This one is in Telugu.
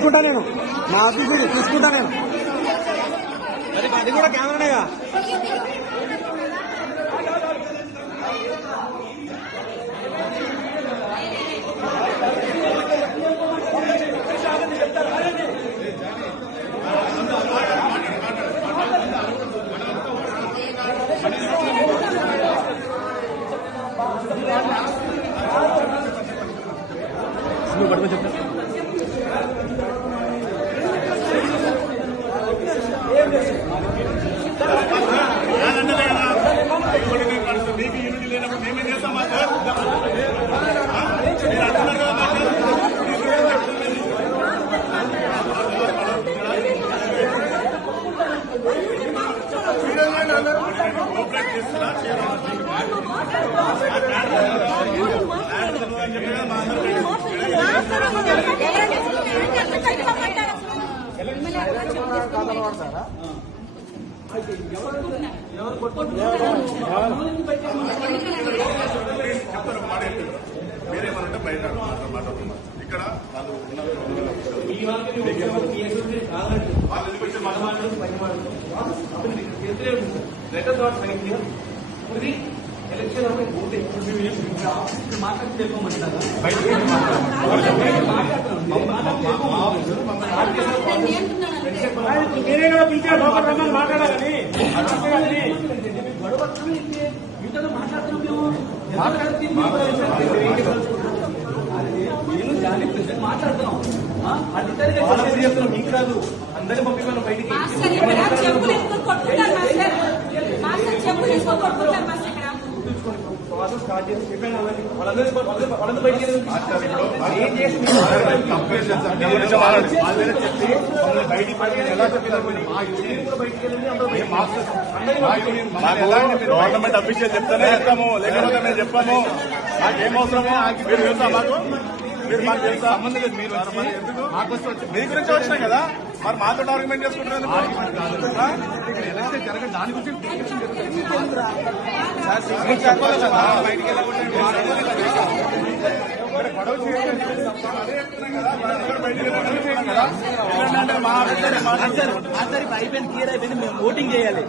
చూసుకుంటా నేను నా ఆఫీసు చూసుకుంటా నేను అది కూడా కెమెరానేగా మీరేమనంటే బయట మాట్లాడుతున్నారు ఇక్కడ వాళ్ళు ఎలక్షన్ మాట్లాడి తెలుపమంటారా మీరే కదా పిలిచారు లోపల రమ్మని మాట్లాడాలని మీతో మాట్లాడుతున్నాం మేము మాట్లాడుతున్నాం అది చెప్తున్నాం మీకు కాదు అందరినీ పంపించాను బయటికి స్టార్ట్ చేసి వాళ్ళందరూ బయటికి ఏం చేసి గవర్నమెంట్ అఫీషియల్ చెప్తానే చెప్తాము, లేకపోతే మేము చెప్పాము. మాకేం అవసరమో మీరు తెలుసా మాకు, మీరు మాకు తెలుసా? సంబంధం లేదు. మీరు మీ గురించి వచ్చినాయి కదా, మరి మాతో ఆర్గ్యుమెంట్ చేసుకుంటున్నారు. దాని గురించి చెప్పాలి కదా, బయటికి అయిపోయింది, క్లియర్ అయిపోయింది. మేము ఓటింగ్ చేయాలి.